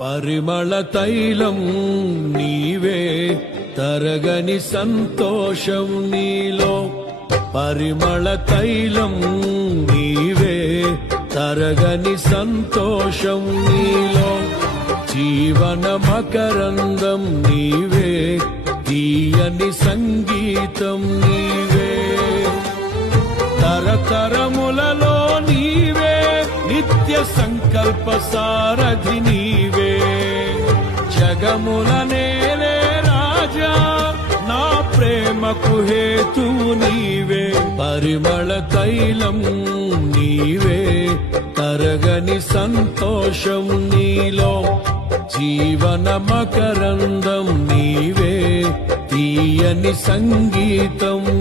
పరిమళ తైలం నీవే తరగని సంతోషం నీలో. పరిమళ తైలం నీవే తరగని సంతోషం నీలో. జీవన మకరందం నీవే తీయని సంగీతం నీవే. తరతరములలో నీవే నిత్య సంకల్ప సారథి నీవే. జగముల నేలే రాజా. నా ప్రేమకు హేతువు నీవే. పరిమళ తైలం నీవే. తరగని సంతోషం నీలో. జీవన మకరందం నీవే. తీయని సంగీతం